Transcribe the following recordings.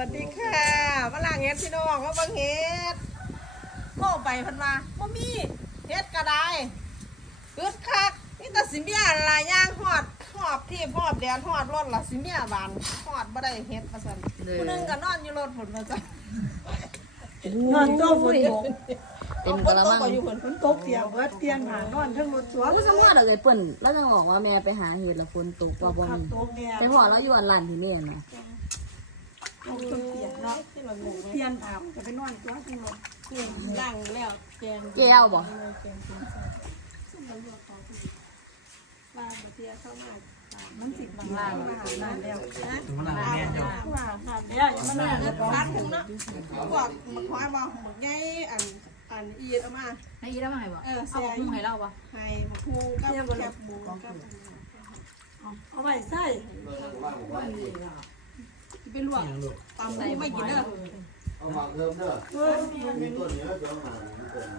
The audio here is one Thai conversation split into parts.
วัสดีค่ะมาล่างเฮ็ดพี่น้องมาเบิ่งเฮ็ดโม่ไปเพันมาบ่มีเฮ็ดก็ได้อึดคักนี่แต่สิเมียหลายอย่างฮอดฮอบที่ฮอบแดนฮอดรถล่ะสิเมียบานฮอดบ่ได้เฮ็ดว่าซั่นผู้หนึงก็นอนอยู่รถพุ่นว่าซั่นนอนโต๊ะฝนตกเต็มกะละมังฝนตก็อยู่พุ่นฝนตกเตียงเบิดเตียงหานอนทั้งรถสวนผู้สมว่าเด็กเปิ่นแล้วจะบอกว่าแม่ไปหาเห็ดแล้วฝนตกว่าบ่ขับมีตกเนี่ยแต่พอเราอยู่อันลันที่นี่นะ ตกจนเตียงเนาะที่เรางงไหมเตียงอาบจะไปนอนตัวทั้งรถล่างแล้วแกงแก้วบ่มาบ่เทียเข้ามามันสิบหลังล่างมาหานานแล้วนะหลังเนี่ยเจ้าว่าหานแล้วยังมานั่งเงินพันถึงเนาะบอกมันควายบ่หมดไงอันอันอีดเอามาให้อีแล้วมาให้บ่เออเอาเสียหุ้งให้เราบ่ให้หมูคูกับแคบหมูกับเอาไว้ใส่ ไปลวกตำหมูไม่กินเด้อเอามาเพิ่มเด้อเพิ่มมีต้นเนื้อเจ้าหมาเต็ม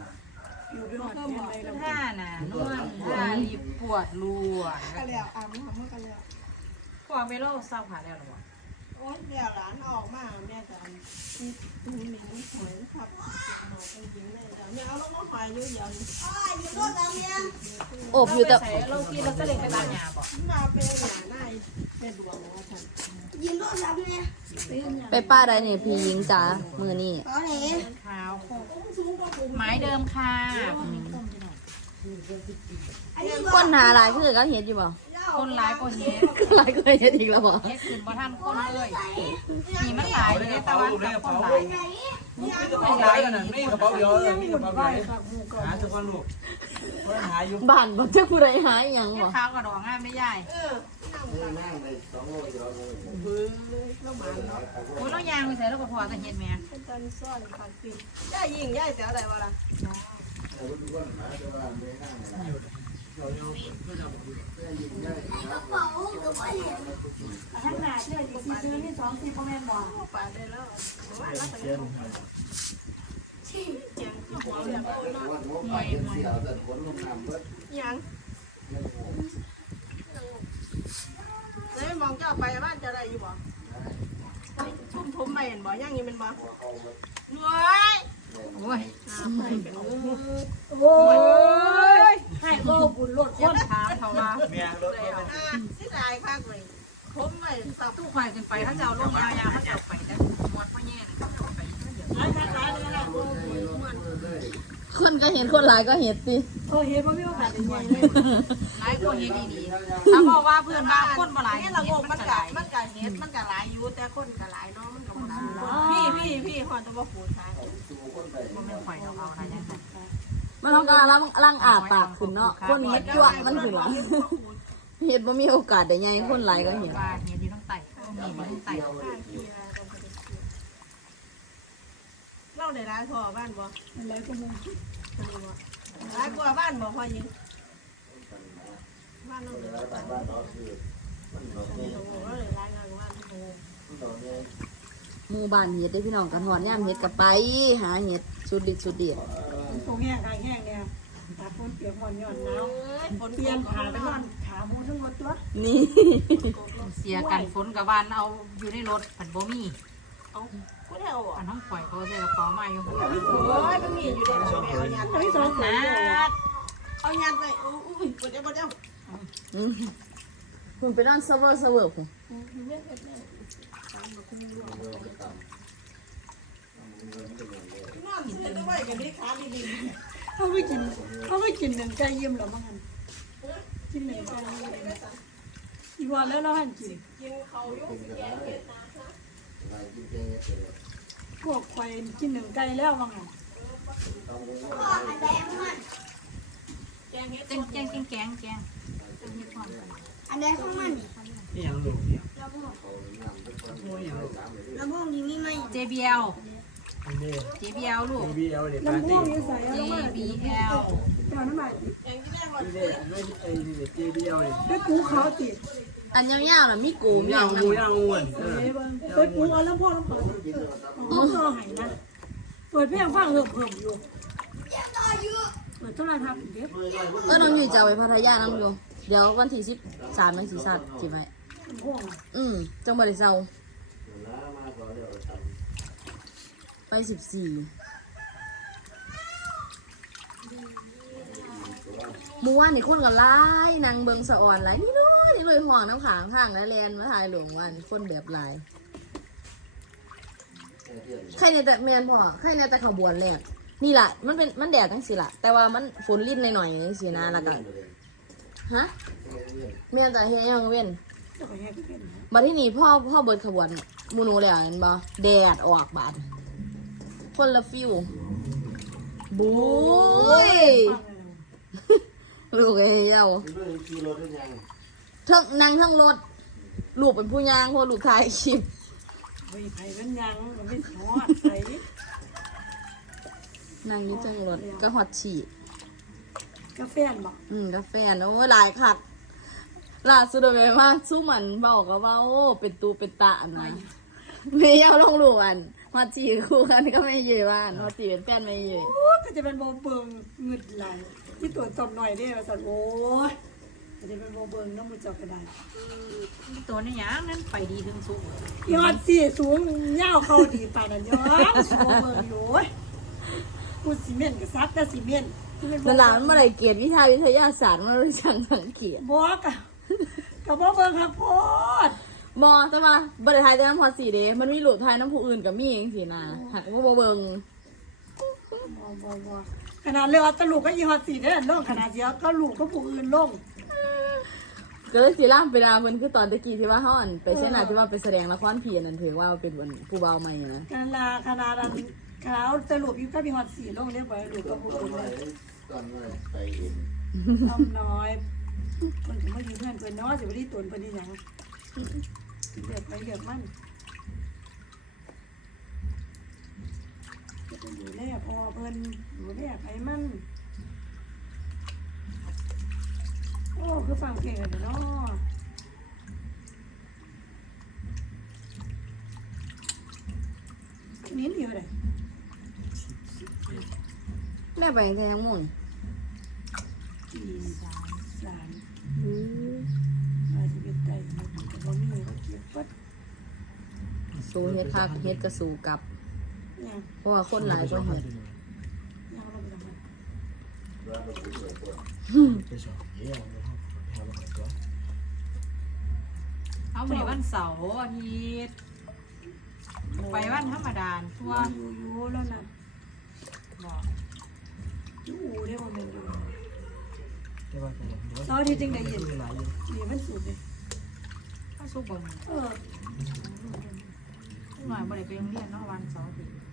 อยู่ไปหอดเตียงในลำท่าน่ะนวลท่ารีบปวดรัวกันแล้วอาบน้ำเมื่อกันแล้วพอเมโลเศร้าผ่าแล้วหรอบ่โอ๊ยเดี๋ยวหลานออกมาแม่จะอันมีมีหมีหอยครับหอยเป็นจริงเลยเดี๋ยวแม่เอาลงมาหอยอยู่เดี๋ยวนี้อบอยู่แต่ใส่เรากินเราก็เลยไปบ้านยาบ่มาเป็นหนาหน้าเป็นดวงว่า ฉันไปป้าได้เนี่ยพี่ยิงจ้ามือนี่ขาวไม้เดิมค่ะก้นหาหลายคือก็เห็ดอยู่บ่คนร้ายก็เฮ็ดหลายก็เห็ดอีกแล้วบ่เฮ็ดขึ้นบ่ท่านคนเลยมีมันหลายเลยตะวันกับคนหลาย มีกระเป๋าหลายกันน่ะมีกระเป๋าเดียวเลยมีกระเป๋าไหว้เดียวขับหมูก่อนหาทุกคนลูกคนหาอยู่บ้านบ่เจ้าผู้ใดหาอีหยังเฮ็ดบ่ขาวกับดอกงามได้ใหญ่เออนั่งในสองโลเดียวเลยบื้อเข้ามาเนาะโอ้ยเรายางไปใส่แล้วก็พอแต่เฮ็ดแม่เป็นการซ่อนความปิดย่ายิงย่าแต่อะไรวะล่ะ เอาทุกคนมาจะว่าไม่นั่งข้างหน้าเชื่ออยู่ซื้อนี่สองสี่พ่อแม่บอกป่าได้แล้วว่าแล้วแต่ยังยังหัวแบบวัดหัวไปเสียวแต่คนลงน้ำเบิดยังแล้วมองเจ้าไปบ้านจะได้อยู่บ่ทุ่มทุ่มไปเห็นบ่ยังยังเป็นบ่รวยโอ้ยโอ้ย ให้โลบุญรถคคนนถามเขาว่าเมียรถอ่าที่ได้คักเลยผมไปสับตู้ควายขึ้นไปเขาจะเอาลงยาวๆเขาจะเอาไปแต่หมดพ่อแย่เขาจะเอาไปเดี๋ยวร้านค้าร้านเลยนะคนก็เห็นคนหลายก็เห็ดสิเออเห็นว่ามีโอกาสได้ใหญ่เลยหลายคนเฮ็ดดีๆถ้าบอกว่าเพื่อนบ้านคนบ่หลายนี่ละงงมันกะมันกะเฮ็ดมันกะหลายอยู่แต่คนกะหลายเนาะมันก็บ่หลายพี่พี่พี่ฮอนจะบ่พูดทางบ่แม่นข่อยเอาเอาอะไรจังซั่น มันต้องการลังลังอาปากขึ้นเนาะคนเห็ดจั่วมันขึ้นหลังเห็ดบ่มีโอกาสได้ใหญ่คนหลายก็เห็นว่าเฮ็ดอยู่ทั้งไตนี่มันทั้งไตเล่าได้ร้ายพอบ้านบ่อะไรก็มึงร้ายกว่าบ้านบ่พอยิงบ้านเราเลยบ้านบ้านเราคือมันเราเนี่ยโอ้โหเลยร้ายงานบ้านโอ้เราเนี่ยหมู่บ้านเห็ดได้อพี่น้องกันหอนยามเห็ดก็ไป หาเห็ดสุดดิสุดเดียว ตรงแห้งทางแห้งเนี่ยตาคนเปียกหอนหย่อนหนาวฝนเตรียมขาไปนอนขาหมูทั้งรถตัวนี่เสียกันฝนกับบ้านเอาอยู่ในรถผันบ่มีเอากูแถวอันน้องข่อยเขาใส่กระเป๋ามาอยู่โอ้ยมันมีอยู่เด้อแม่เอายันทั้งสองคนนัเลยดเอายันไปอุ้ยปวดเจ้าปวดเจ้าอืมคุณไปนอนเซร์ฟเวอร์เซร์ฟเวอร์คุณน อนซื้อตัวไว้กันดิขาดีเขาไม่กินเขาไม่กินหนึ่งไก่เยี่ยมหรอมั้งกินหนึ่งไก่อีวันแล้วเราหันกินๆกินเขายุ่งสิแกเฮ็ดนะอะไรกินเจเสร็จแล้วพวกควายกินหนึ่งไก่แล้วมั้งแกงเฮ็ดแกงแกงแกงแกงแกงแกงเฮ็ดความกันอันใดของมันนี่ยังลูกเนี่ยระบบโอ้ยยังลูกระบบนี้มีไหม JBL อั นนี้ JBL ลูกบีเอลเด็ดปาน้ำร์ม่ตี้วงนี่ใส่แล้วมา JBL เจ้าน้ำมันแกงที่แรกหมดนี่เด็ดไม่ไอ้นี่เจบีเอลเนี่ยไปปูเขาติดอันยาวๆน่ะมีกูมยาย่าวงงูนั้นยาวอ้วนเออไปปูเอาแล้วพ่อน้ำเปิดเอาต่อหายนะเปิดเพลงฟังเหิมเหิมอยู่เปิดโทรทัศน์เด็กเออน้องอยู่จะเอาไปพัทยาน้องอยู่เดี๋ยววันที่สิบสามมันสีสัตว์จีไหมห่วงอืมจังบริเซามา ไปสิบสี่มื่อวานนี่คนกับไล่นางเบิงสะอ่อนไรนี่เลยนี่เลยห่วงน้ำขางข้างและแลนมาถ่ายหลวงวันคนแบบหลายใครในแต่แมนพอใครในแต่ขบวนแรกนี่แหละมันเป็นมันแดดทั้งสิละแต่ว่ามันฝนลิ้นหน่อยๆนี่สินะแล้วก็ฮะแม่นแต่เฮียยังเว้นเจ้าก็แย่ก็เป็นนะบัดที่นี่พ่อพ่อเบิดขบวนหมูหนูเลยอะเห็นบ่แดดออกบาด คนละฟิวบุ้ยลูกเอ้ยเย้าเรื่องขี่รถได้ยังเทั้งนั่งทั้งรถ ลูกเป็นผู้ย่างเพราะลูกถ่ายคลิปไปไผมันยังมันไม่ทอดใส่นั่งอยู่ทั้งรถก็ฮอตฉี่กาแฟนบอกอืมกาแฟนโอ้ยหลายคักล่าสุดเลยมาสู้มันเบาก็เบาโอ้เป็นตูเป็นตาอันนะไม่เอาลงหลวน ฮอตฉี่คู่กันก็ไม่เยอะว่าฮอตฉี่เป็นแฟนไม่เยอะโอ้ก็จะเป็นโบเบิงเงึดไหลที่ตัวตบหน่อยได้มาสัตว์โอ้ยก็จะเป็นโบเบิงน้องมือจอกกระดาษตัวนี้ยังนั้นไปดีถึงสูงยอดสี่สูงเง่าวเข้าดีปานนั้นยอดโบเบิงอยู่โอ้ยกูซีเมนต์กับซัดแต่ซีเมนต์ที่เป็นโบนั่นแหเบิละงมันมาเลยเกียรติวิชาวิทยาศาสตร์มันเลยช่างสังเกตบอกอะกับโบเบิงครับโพด บอแต่ว่าบริไทยแต่น้ำพอสีเดมันมีหลุดไทยน้ำผู้อื่นกับมีเองสินะหักว่าบ่เบิงบอบอบอขนาดเรือตะลุกก็ยี่ห้อสีได้ลงขนาดเดียวก็ลูกก็ผู้อื่นลงก็เลยสีล่ามไปนาเพิ่นคือตอนตะกี้ที่ว่าเขาอันไปเช่นน่ะที่ว่าไปแสดงละครผีอันนั้นถือว่าเป็นวันผู้เบาใหม่นะขนาดขนาดนั้นขนาดเอาตะลุกอยู่ก็มีห้อสีลงเรียบร้อยลูกก็ผู้อื่นเลยตอนนั้นไปเองอ้อมน้อยมันก็ไม่ยืมเพื่อนเพื่อนเนาะสิบดีตุนเพื่อนดีหยัง เดือดไปเดือดมันจะอยู่แรกพอเพิ่นอยู่แรกไอ้มันโอ้คือฟังเพลงกันเนาะนิ้นเดียวเลยแม่ไปแต่ยังมุ่นสี่สามสามอาจจะเป็นใจมันแต่ว่ามีเขาเก็บปัด สู้เฮ็ดคักเฮ็ดกระสู้กลับเนี่ยเพราะว่าคนหลายก็เฮ็ดยังลงไปทำไมไปสอบเยี่ยมเลยครับแถวละตัวเอาไปวันเสาร์อาทิตย์ไปวันธรรมดาทั่วอยู่อยู่แล้วนะบอกอยู่อูได้บ่แม่นอยู่แต่ว่าเป็นเดี๋ยวเสาร์อาทิตย์จังได้ยินเวลาอยู่เดี๋ยวมันสุดเลยถ้าสู้บ่มีเออ หน่อยบ่ได้ไปโรงเรียนเนาะวันเสาร์อาทิตย์